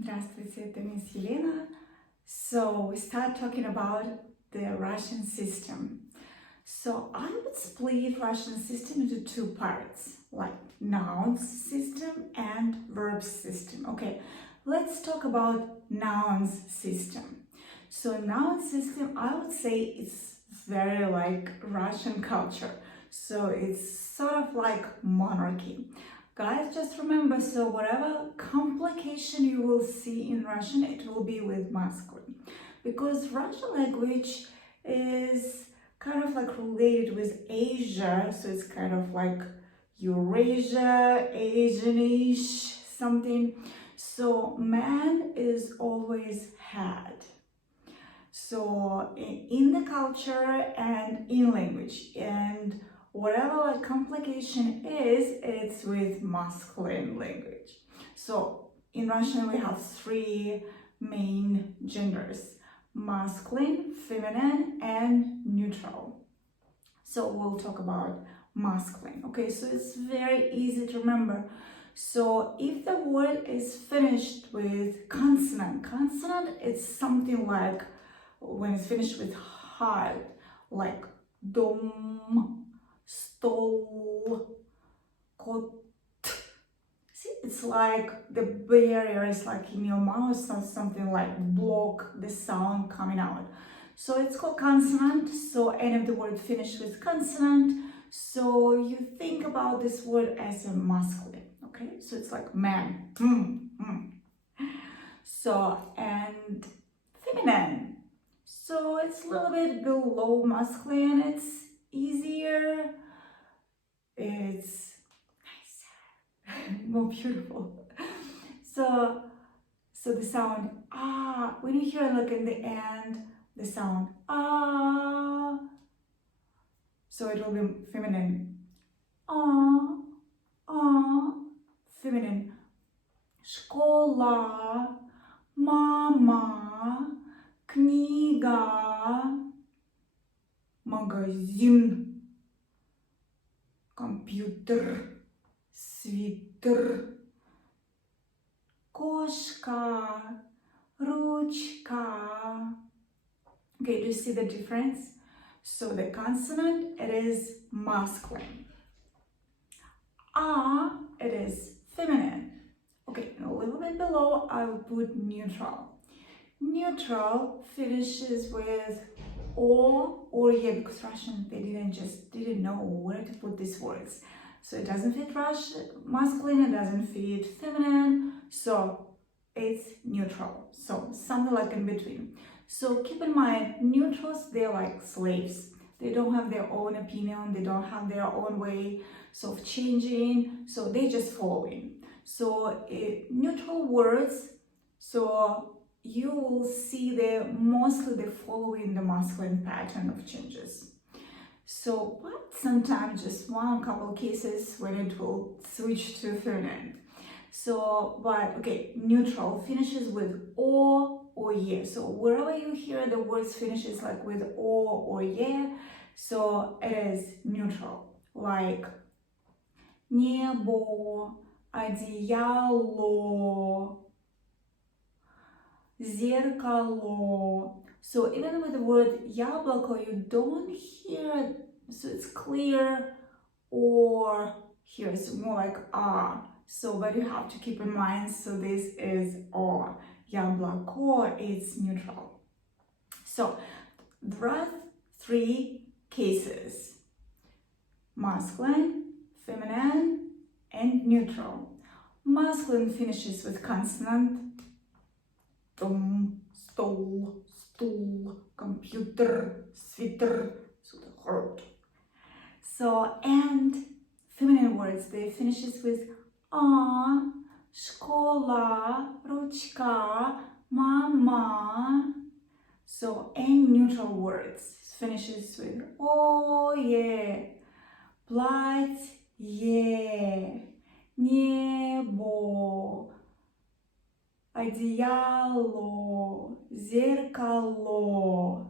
Здравствуйте, это Miss Elena. So we start talking about the Russian system. So I would split Russian system into two parts, like nouns system and verbs system. Okay, let's talk about nouns system. So noun system, I would say it's very like Russian culture. So it's sort of like monarchy. Guys, just remember, so whatever complication you will see in Russian, it will be with masculine. Because Russian language is kind of like related with Asia, so it's kind of like Eurasia, Asianish, something. So man is always had. So in the culture and in language, and whatever like complication is, it's with masculine language. So in Russian we have three main genders: masculine, feminine, and neutral. So we'll talk about masculine. Okay, so it's very easy to remember. So if the word is finished with consonant, it's something like when it's finished with hard, like dom, stol, kot. See, it's like the barrier is like in your mouth, so something like block the sound coming out. So it's called consonant. So any of the word finished with consonant. So you think about this word as a masculine. Okay, so it's like man. So and feminine. So it's a little bit below masculine. It's easier. It's nicer, more beautiful. So the sound ah, when you hear like in the end, the sound ah. So it will be feminine. Ah, ah, feminine. Школа, мама, книга, магазин, компьютер, свитер, кошка, ручка. Okay, do you see the difference? So the consonant, it is masculine. Ah, it is feminine. Okay, and a little bit below, I will put neutral. Neutral finishes with or yeah, because Russian, they didn't know where to put these words. So it doesn't fit Russian, masculine, it doesn't fit feminine, so it's neutral. So something like in between. So keep in mind, neutrals, they're like slaves. They don't have their own opinion, they don't have their own way of changing, so they just following. So neutral words, so you will see mostly they following the masculine pattern of changes. So, but sometimes just one couple cases when it will switch to feminine. So, but okay, neutral finishes with or yeah. So wherever you hear the words finishes like with or yeah, so it is neutral. Like небо, одеяло, зеркало. So even with the word яблоко, you don't hear, so it's clear, or here it's more like ah. So but you have to keep in mind, so this is or. Яблоко, it's neutral. So there are three cases: masculine, feminine, and neutral. Masculine finishes with consonant. Dom, stol, stool, computer, свитер, so the heart. So, and feminine words, they finishes with а, школа, ручка, мама. So, and neutral words finishes with oh yeah, платье, небо, одеяло, зеркало.